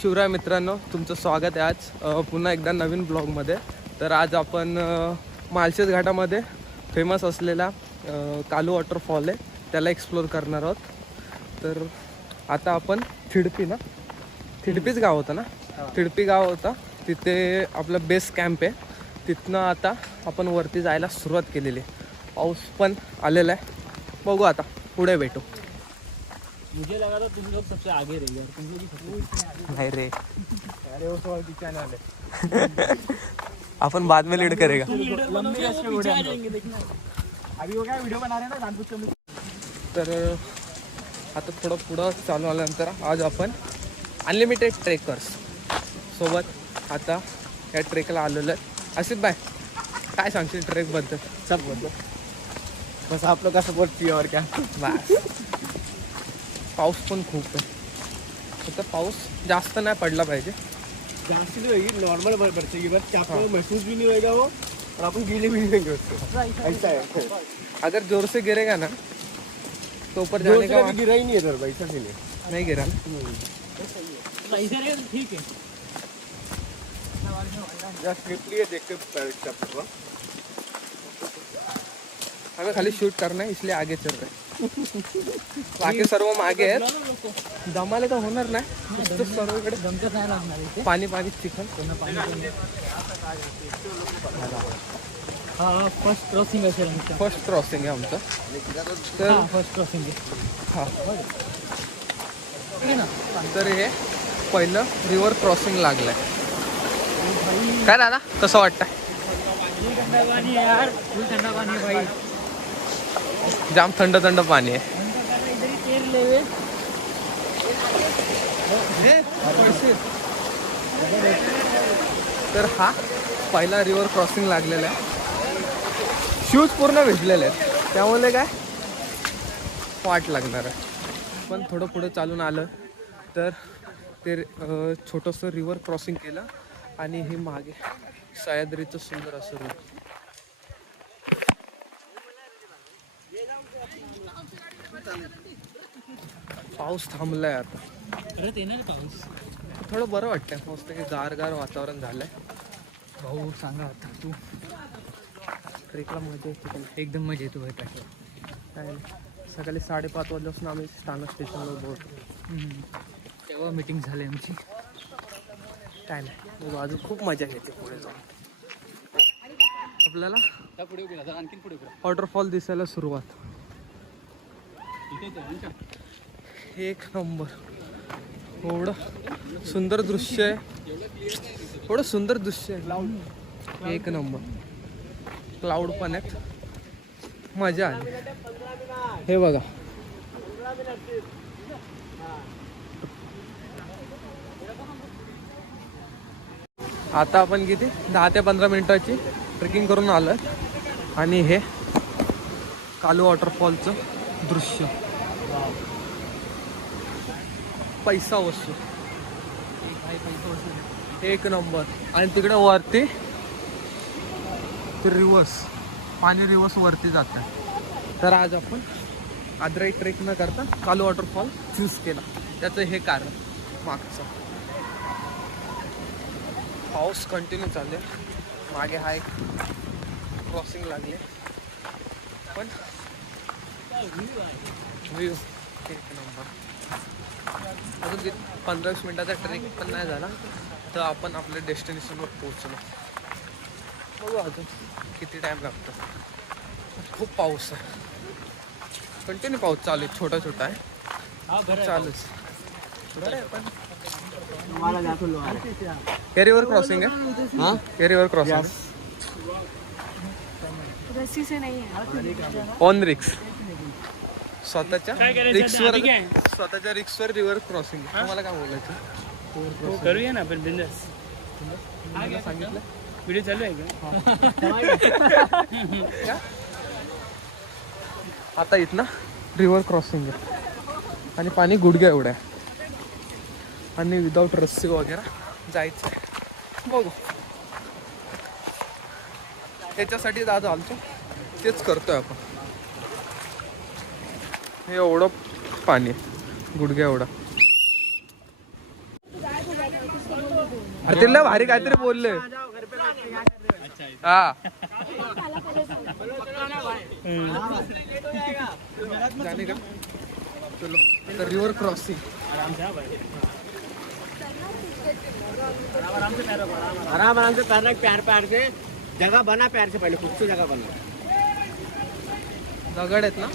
शिवराय मित्रांनो तुमचं स्वागत आहे आज पुन्हा एकदा नवीन ब्लॉगमध्ये. तर आज आपण अ, माळशेज घाटामध्ये फेमस असलेला कालू वॉटरफॉल आहे त्याला एक्सप्लोअर करणार आहोत. तर आता आपण थिडपी ना? थिडपीच गाव होतं ना? थिडपी गाव होता. तिथे आपलं बेस कॅम्प आहे. तिथनं आता आपण वरती जायला सुरुवात केलेली आहे. पाऊस पण आलेला आहे. बघू आता पुढे भेटू. मुझे लगा था तुम लोग सबसे आगे रह गए तुम लोग ही सबसे आगे नाही रे। अरे वो तो पीछे आने वाले आपण बाद में लीड करेगा। लंबी रस्ते उड़े हम लोग। अभी वो क्या वीडियो बना रहे हैं ना के। तर आता थोडं पुढं चालू आल्यानंतर आज आपण अनलिमिटेड ट्रेकर्स सोबत आता या ट्रेकला आलेलो आहे असित बाय काय सांगशील ट्रेकबद्दल सब बोलो बस आप लोग का सपोर्ट चाहिए और क्या बस. पाऊस पण खूप आहे. फक्त पाऊस जास्त नाही पडला पाहिजे. जास्ती नहीं होगी नॉर्मल बरसेगी बस आपको महसूस भी नहीं होएगा वो और अपन गीले भी नहीं होंगे उसको ऐसा है अगर ज़ोर से गिरेगा ना तो ऊपर जाने का गिरा ही नहीं इधर भाई ऐसा सीन है नहीं गिरा ठीक है देख के हमें खाली शूट करना है इसलिए आगे चल रहे बाकी सर्व मागे आहेत. दमाले तर होणार नाही. सर्वकडे दमकत नाही लागणार इथे. पाणी पाणी हा फर्स्ट क्रॉसिंग असेल आमचं. फर्स्ट क्रॉसिंग आहे आमचं. हा तर फर्स्ट क्रॉसिंग आहे. हा. आहे तर हे पहिलं रिव्हर क्रॉसिंग लागलंय. काय दादा कसं वाटतंय? फुल ठंडा पाणी आहे यार ठंडा पाणी आहे भाई. जाम थंड थंड पाणी आहे. तर हा पहिला रिव्हर क्रॉसिंग लागलेला आहे. शूज पूर्ण भिजलेले आहेत. त्यामुळे काय? वाट लागणार आहे. पण थोडं पुढं चालून आलं तर ते छोटंसं रिव्हर क्रॉसिंग केलं आणि हे मागे सह्याद्रीचं सुंदर असं रूप पाऊस थांबलाय आता. परत येणार पाऊस? थोडं बरं वाटतंय मस्त की गार गार वातावरण झालंय. भाऊ सांगा आता तू. ट्रेकला मजा येते एकदम मजा येतो भाई ट्रॅकवर काय. सकाळी साडेपाच वाजल्यापासून आम्ही स्थानक स्टेशनवर बोलतो तेव्हा मीटिंग झाली आमची. काय नाही. बघू अजून खूप मजा घेते पुढे जाऊन. आपल्याला पुढे आणखी पुढे वॉटरफॉल दिसायला सुरुवात. एक नंबर. एवढं सुंदर दृश्य आहे. एवढं सुंदर दृश्य आहे. एक नंबर. क्लाउड पण आहेत. मजा आली. हे बघा. आता आपण किती? दहा ते पंधरा मिनिटाची ट्रेकिंग करून आलो आणि हे कालू वॉटरफॉलचं दृश्य. पैसा वस्तू. एक नंबर. आणि तिकडे वरती ते रिवर्स. पाणी रिवर्स वरती जातं. तर आज आपण आद्राई ट्रेक न करता कालू वॉटरफॉल चूज केला. त्याचं हे कारण मागचं. पाऊस कंटिन्यू चालले मागे हा एक क्रॉसिंग लागले. पण व्ह्यू एक नंबर अजून पंधरा वीस मिनिटाचा ट्रेक पण नाही झाला. तर आपण आपल्या डेस्टिनेशनवर पोहोचलो. बघू अजून किती टाईम लागतो. खूप पाऊस आहे. कंटिन्यू पाऊस चालू आहे. छोटा छोटा आहे. हा चालूच. बरं आहे पण हे? रिव्हर क्रॉसिंग आहे? हाँ हे क्रॉसिंग रस्सी है स्वतःच्या रिक्सवर स्वतःच्या रिक्सवर रिव्हर क्रॉसिंग तुम्हाला काय बोलायचं? करूया ना आपण बिंदास सांगितलं? व्हिडिओ चालू आहे का? आता इथनं रिव्हर क्रॉसिंग आहे. आणि पाणी गुडघ्या एवढं आहे. आणि विदाऊट रस्सी वगैरे जायचं आहे. बघू. त्याच्यासाठी दादा आलतो. तेच करतोय आपण. हे एवढं पाणी गुडघ्या एवढा. अरे भारी काहीतरी बोलले. हा. रिवर क्रॉसिंग आराम आराम से तैरना प्यार प्यार से। जगह बना प्यार से पहले कुछ जगह बना। दगड आहेत ना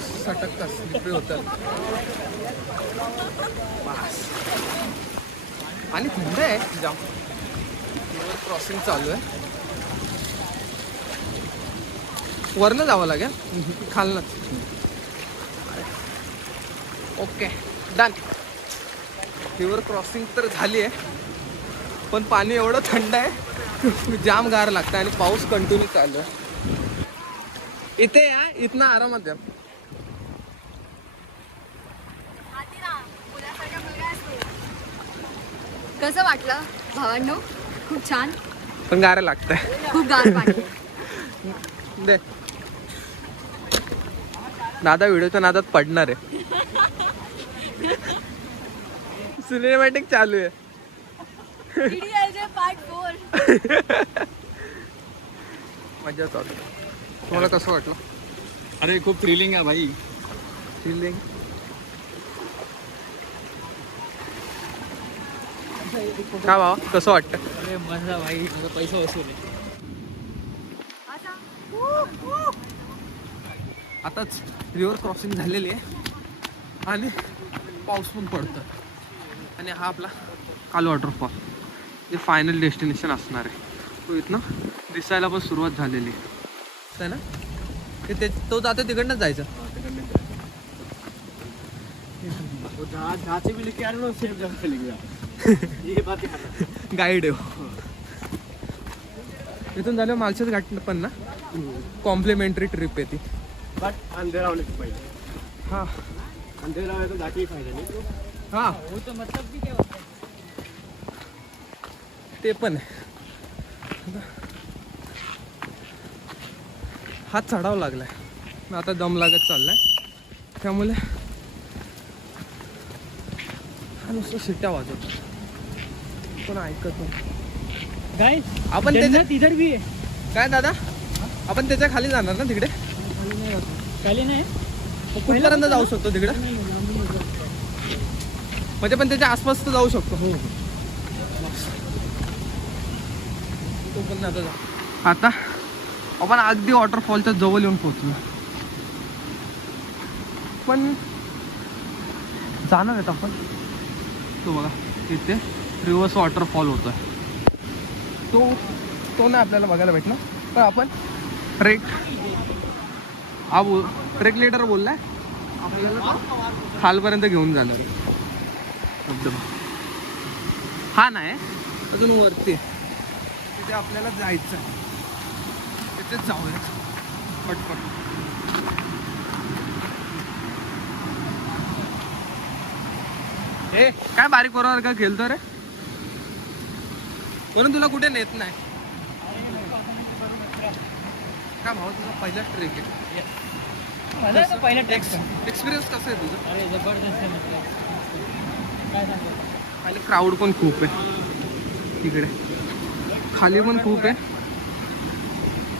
सटकतात स्लिपरी होतात. बास. आणि थंड आहे जाम. क्रॉसिंग चालू आहे. वरनं जावं लागेल. खालनच ओके डन रिवर क्रॉसिंग तर झाली आहे. पण पाणी एवढं थंड आहे. जाम गार लागतं आणि पाऊस कंटिन्यू चालू आहे. इथे या इथनं आरामात या कसं वाटलं भावांनो? खूप छान. पण गार लागतंय. खूप गार. दे. दादा व्हिडिओच्या नादात पडणार आहे. सिनेमॅटिक चालू आहे. पार्ट फोर मजा चालू. तुम्हाला कसं वाटलं? अरे खूप थ्रिलिंग आहे भाई. फिलिंग काय भावा कसं वाटतं? अरे मजा भाई तुझा पैसा वसूल आहे. आताच रिव्हर क्रॉसिंग झालेली आहे. आणि पाऊस पण पडतो आणि हा आपला काल वॉटरफॉल जे फायनल डेस्टिनेशन असणार आहे. तो इथनं दिसायला पण सुरुवात झालेली आहे. है ना? ते ते तो जातो तिकडनंच जायचं. हो। गाईड आहे. इथून झालं मालशेज घाट पण ना? कॉम्प्लिमेंटरी ट्रिप आहे ती. बट अंधेरा होने से पहले हां. अंधेरा है तो जाके ही फायदा नहीं. हां. वो तो मतलब भी क्या होता है? ते पण आहे. हात चढावा लागलाय. आता दम लागत चाललाय. त्यामुळे हा नुसतं शिट्ट्या वाजवतो. पण ऐकत नाही. गाइस आपण त्याच्या इधर भी है काय दादा? आपण त्याच्याखाली जाणार ना तिकडे? पहले नहीं. कुठपर्यंत जाऊ शकतो तिकडे? म्हणजे पण त्याच्या आसपास तर जाऊ शकतो. हो. आता आपण अगदी वॉटरफॉलच्या जवळ येऊन पोहोचलो. पण जाणार आहेत आपण. तो बघा तिथे रिव्हर्स वॉटरफॉल होतोय. तो तो नाही आपल्याला बघायला भेटला पण आपण ट्रेक हा बोल ट्रेक लिडर बोललाय. आपल्याला खालपर्यंत घेऊन जाणार आहे. हा नाही अजून वरती तिथे आपल्याला जायचं आहे. तिथेच जाऊया. पटपट ए काय बारीक बरोबर का? खेळतो रे. म्हणून तुला कुठे नेत नाही? काय भाऊ तुझा पहिला ट्रेक आहे. पहले एक्सपिरियन्स कसं आहे तुझं? अरे जबरदस्त आणि क्राऊड पण खूप आहे. तिकडे. खाली पण खूप आहे.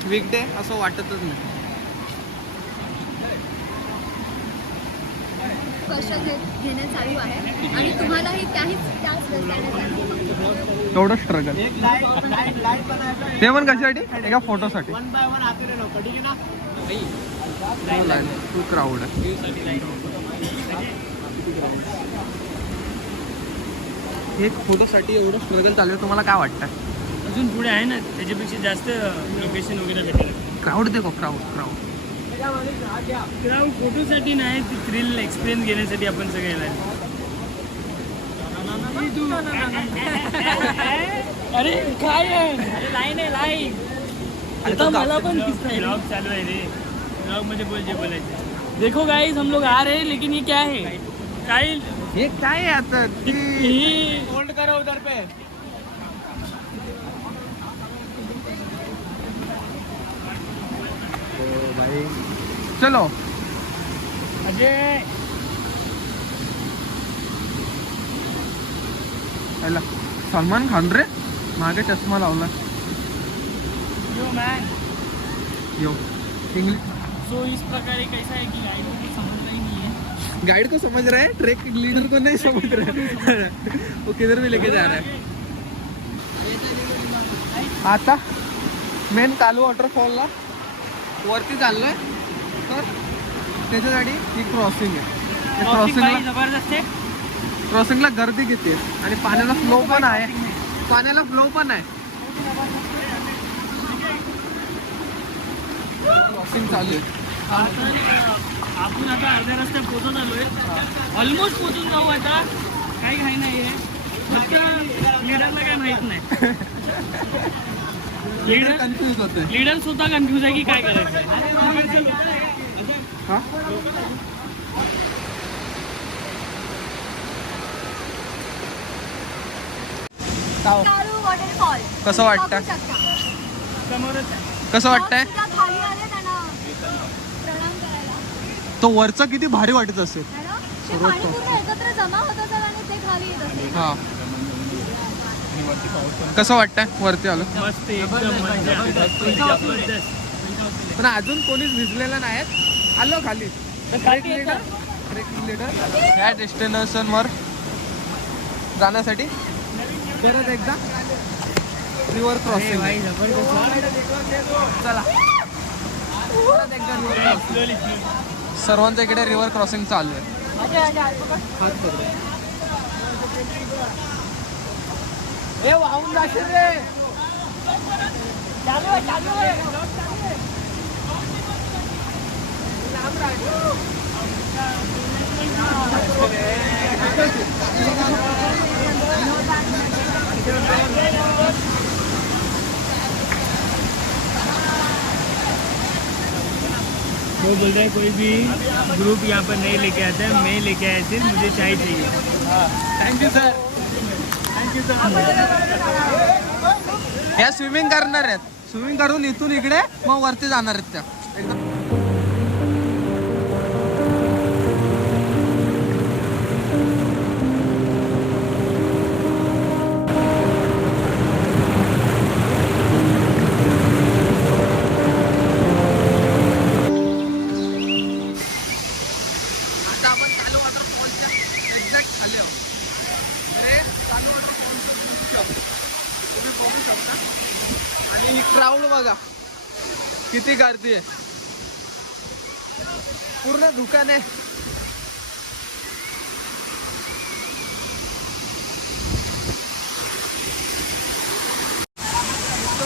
वीकडे असं वाटतच नाही. चालू आहे? आणि तुम्हालाही. एवढं स्ट्रगल ते पण कशासाठी? एका फोटोसाठी वन बाय वन आते रहना ठीक ना? खूप क्राऊड आहे हे फोटोसाठी एवढं स्ट्रगल चालू आहे तुम्हाला काय वाटतं? अजून पुढे आहे ना त्याच्यापेक्षा जास्त लोकेशन वगैरे भेटेल. क्राऊड देखो क्राऊड क्राऊड क्राऊड फोटोसाठी नाही ती थ्रिल एक्सपिरियन्स घेण्यासाठी आपण सगळे येणार अरे काय आहे? अरे लाईन आहे लाईन आता मला पण ब्लॉग चालू आहे रे. ब्लॉगमध्ये बोल जे बोलायचे देखो गाइस हम लोग आ रहे हैं लेकिन ये क्या है? काय हे काय आहे आता? ही होल्ड करो उधर पे. चलो। अजय। सलमान खान रे? मागे चष्मा लावला। Yo man yo English so इस प्रकार एक ऐसा है कि गाइड को कुछ समझना नहीं है? गाइड को समझ रहा है ट्रेक लीडर को नहीं समझ रहा है। वो किधर भी लेके जा रहा है। आता। मेन कालू वॉटरफॉलला वरती चाललोय. तर त्याच्यासाठी ही क्रॉसिंग आहे. क्रॉसिंगला जबरदस्त है क्रॉसिंगला गर्दी किती आहे? आणि पाण्याला फ्लो पण आहे. पाण्याला फ्लो पण आहे. क्रॉसिंग चालू आहे. आपण आता अर्ध्या रस्त्यात पोहोचत आलोय. ऑलमोस्ट पोहोचून जाऊ आता. काही काही नाही आहे फक्त लिडरला काय माहीत नाही. लीडर कन्फ्युज होते लीडर स्वतः कन्फ्यूज आहे की काय करायचं हा वॉटरफॉल कसं वाटतं? कसं वाटतंय? सुद्धा तो वरचा किती भारी वाटत असेल. है. कसं वाटतंय? वरती आलो. मस्त एकदम मजा पण अजून कोणीच भिजलेलं नाहीत आलो खाली. ट्रेक लीडर ट्रेक लीडर या डेस्टिनेशन वर जाण्यासाठी परत एकदा रिव्हर क्रॉसिंग चला. परत एकदा रिव्हर क्रॉसिंग सर्वांच्या इकडे रिव्हर क्रॉसिंग चालू आहे. ए वाहून जाशील रे। वो बोल रहा है कोई भी ग्रुप यहाँ पर नहीं लेके आता है मैं लेके आया सिर्फ़ मुझे चाय चाहिए। थैंक यू सर या स्विमिंग करणार आहेत. स्विमिंग करून इथून इकडे मग वरती जाणार आहेत त्या. एकदम. आता आपण चालू एक्झॅक्ट खाली आहोत अरे चालू वॉटरफॉलचं दृश्य तुम्ही बघू शकता आणि क्राऊड बघा किती गर्दी आहे. पूर्ण दुकान आहे.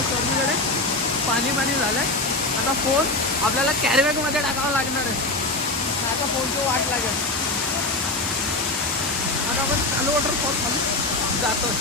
सर्वीकडे पाणी पाणी झालंय. आता फोन आपल्याला कॅरीबॅगमध्ये टाकावा लागणार आहे. आता फोनची वाट लागेल. आता आपण चालू वॉटरफॉल खाली जातो